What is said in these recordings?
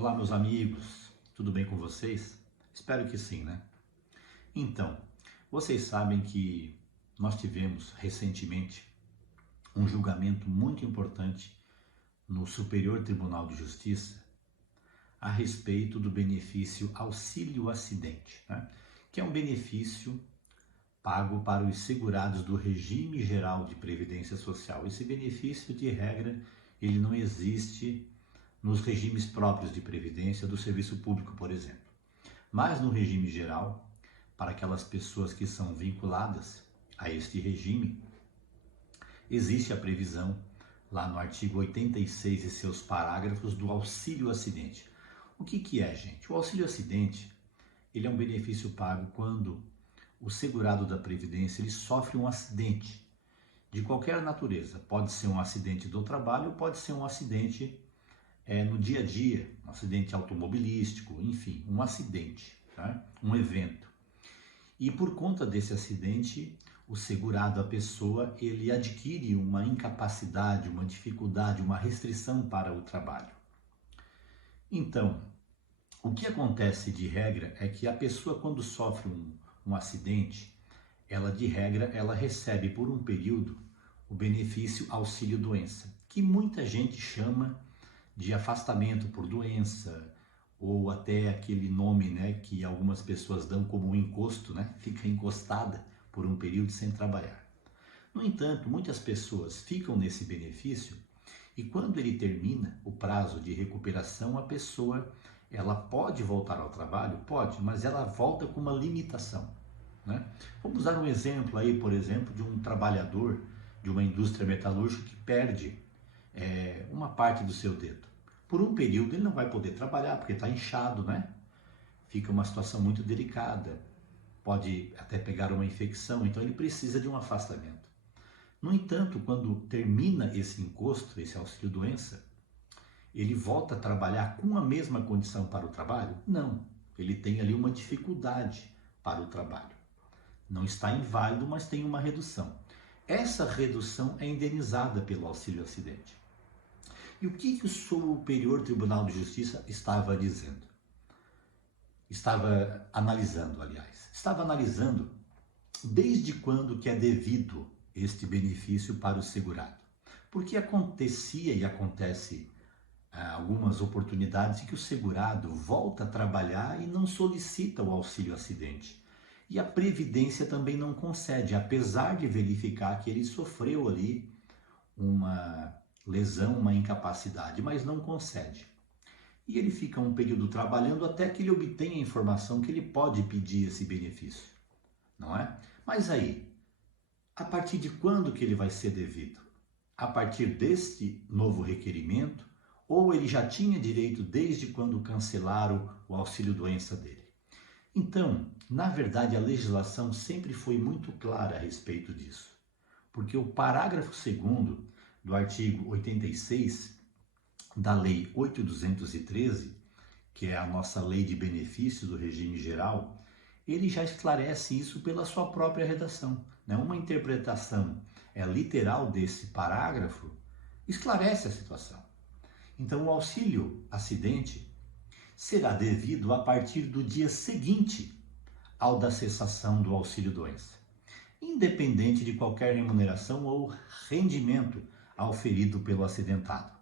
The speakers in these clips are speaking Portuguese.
Olá, meus amigos, tudo bem com vocês? Espero que sim, né? Então, vocês sabem que nós tivemos recentemente um julgamento muito importante no Superior Tribunal de Justiça a respeito do benefício auxílio acidente, né? Que é um benefício pago para os segurados do regime geral de previdência social. Esse benefício, de regra, ele não existe nos regimes próprios de previdência do serviço público, por exemplo. Mas no regime geral, para aquelas pessoas que são vinculadas a este regime, existe a previsão lá no artigo 86 e seus parágrafos do auxílio acidente. O que é, gente? O auxílio acidente, ele é um benefício pago quando o segurado da previdência ele sofre um acidente de qualquer natureza. Pode ser um acidente do trabalho, pode ser um acidente no dia a dia, um acidente automobilístico, enfim, um acidente, tá? Um evento. E por conta desse acidente, o segurado, a pessoa, ele adquire uma incapacidade, uma dificuldade, uma restrição para o trabalho. Então, o que acontece de regra é que a pessoa, quando sofre um acidente, ela de regra, ela recebe por um período o benefício auxílio-doença, que muita gente chama de afastamento por doença, ou até aquele nome, né, que algumas pessoas dão como encosto, né, fica encostada por um período sem trabalhar. No entanto, muitas pessoas ficam nesse benefício e quando ele termina o prazo de recuperação, a pessoa ela pode voltar ao trabalho? Pode, mas ela volta com uma limitação, né? Vamos dar um exemplo aí, por exemplo, de um trabalhador de uma indústria metalúrgica que perde uma parte do seu dedo. Por um período ele não vai poder trabalhar porque está inchado, né? Fica uma situação muito delicada, pode até pegar uma infecção, então ele precisa de um afastamento. No entanto, quando termina esse encosto, esse auxílio-doença, ele volta a trabalhar com a mesma condição para o trabalho? Não, ele tem ali uma dificuldade para o trabalho. Não está inválido, mas tem uma redução. Essa redução é indenizada pelo auxílio-acidente. E o que o Superior Tribunal de Justiça estava dizendo? Estava analisando, aliás. Estava analisando desde quando que é devido este benefício para o segurado. Porque acontecia e acontece algumas oportunidades em que o segurado volta a trabalhar e não solicita o auxílio-acidente. E a Previdência também não concede, apesar de verificar que ele sofreu ali uma lesão, uma incapacidade, mas não concede. E ele fica um período trabalhando até que ele obtenha a informação que ele pode pedir esse benefício, não é? Mas aí, a partir de quando que ele vai ser devido? A partir deste novo requerimento, ou ele já tinha direito desde quando cancelaram o auxílio-doença dele? Então, na verdade, a legislação sempre foi muito clara a respeito disso, porque o parágrafo 2º do artigo 86 da Lei 8.213, que é a nossa lei de benefícios do regime geral, ele já esclarece isso pela sua própria redação, né? Uma interpretação literal desse parágrafo esclarece a situação. Então, o auxílio acidente será devido a partir do dia seguinte ao da cessação do auxílio-doença, independente de qualquer remuneração ou rendimento auferido pelo acidentado,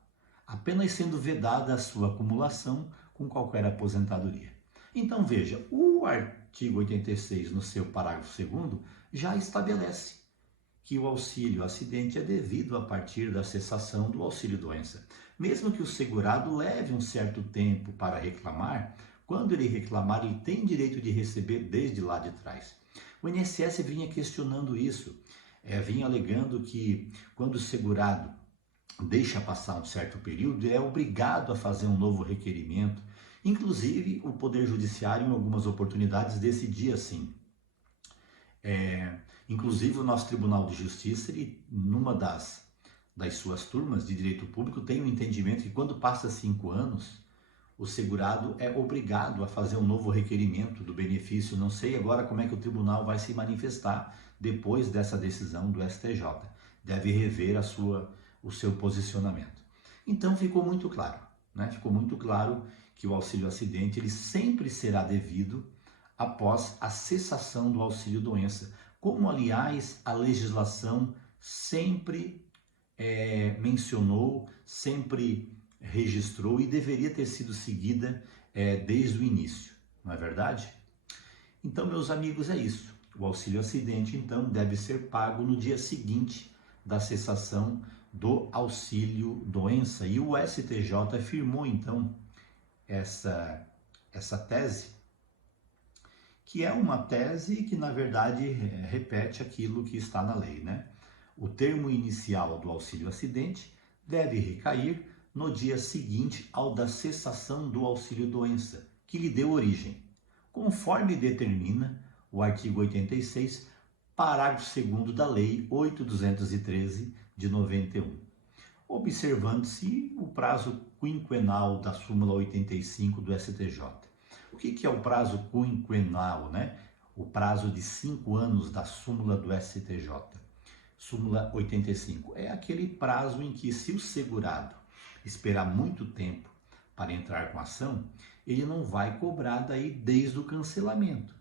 apenas sendo vedada a sua acumulação com qualquer aposentadoria. Então veja, o artigo 86, no seu parágrafo 2º, já estabelece que o auxílio acidente é devido a partir da cessação do auxílio-doença. Mesmo que o segurado leve um certo tempo para reclamar, quando ele reclamar, ele tem direito de receber desde lá de trás. O INSS vinha questionando isso, vinha alegando que quando o segurado deixa passar um certo período, é obrigado a fazer um novo requerimento. Inclusive, o Poder Judiciário, em algumas oportunidades, decidia assim. Inclusive, o nosso Tribunal de Justiça, ele, numa das suas turmas de direito público, tem um entendimento que quando passa 5 anos, o segurado é obrigado a fazer um novo requerimento do benefício. Não sei agora como é que o tribunal vai se manifestar depois dessa decisão do STJ. Deve rever o seu posicionamento. Então ficou muito claro, né? Ficou muito claro que o auxílio acidente ele sempre será devido após a cessação do auxílio doença, como aliás a legislação sempre mencionou, sempre registrou e deveria ter sido seguida desde o início, não é verdade? Então, meus amigos, é isso. O auxílio acidente, então, deve ser pago no dia seguinte da cessação do auxílio doença. E o STJ afirmou, então, essa tese, que é uma tese que, na verdade, repete aquilo que está na lei, né? O termo inicial do auxílio acidente deve recair no dia seguinte ao da cessação do auxílio doença, que lhe deu origem, conforme determina o artigo 86, parágrafo 2º da Lei 8.213 de 91, observando-se o prazo quinquenal da súmula 85 do STJ. O que é o prazo quinquenal, né? O prazo de 5 anos da súmula do STJ. Súmula 85 é aquele prazo em que, se o segurado esperar muito tempo para entrar com a ação, ele não vai cobrar daí desde o cancelamento.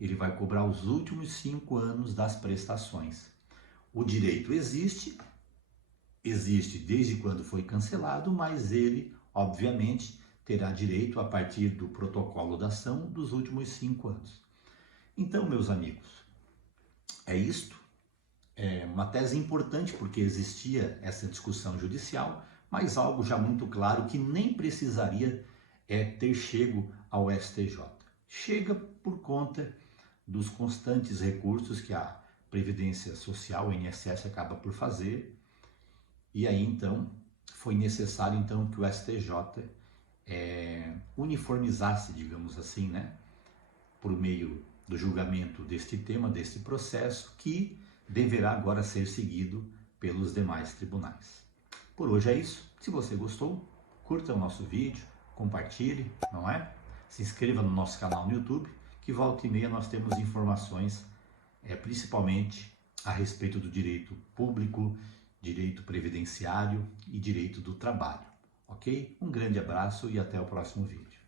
Ele vai cobrar os últimos 5 anos das prestações. O direito existe desde quando foi cancelado, mas ele, obviamente, terá direito a partir do protocolo da ação dos últimos 5 anos. Então, meus amigos, é isto. É uma tese importante porque existia essa discussão judicial, mas algo já muito claro que nem precisaria ter chego ao STJ. Chega por conta dos constantes recursos que a Previdência Social, o INSS, acaba por fazer, e aí então foi necessário então que o STJ uniformizasse, digamos assim, né, por meio do julgamento deste tema, deste processo, que deverá agora ser seguido pelos demais tribunais. Por hoje é isso. Se você gostou, curta o nosso vídeo, compartilhe, não é? Se inscreva no nosso canal no YouTube, que volta e meia nós temos informações, principalmente a respeito do direito público, direito previdenciário e direito do trabalho, ok? Um grande abraço e até o próximo vídeo.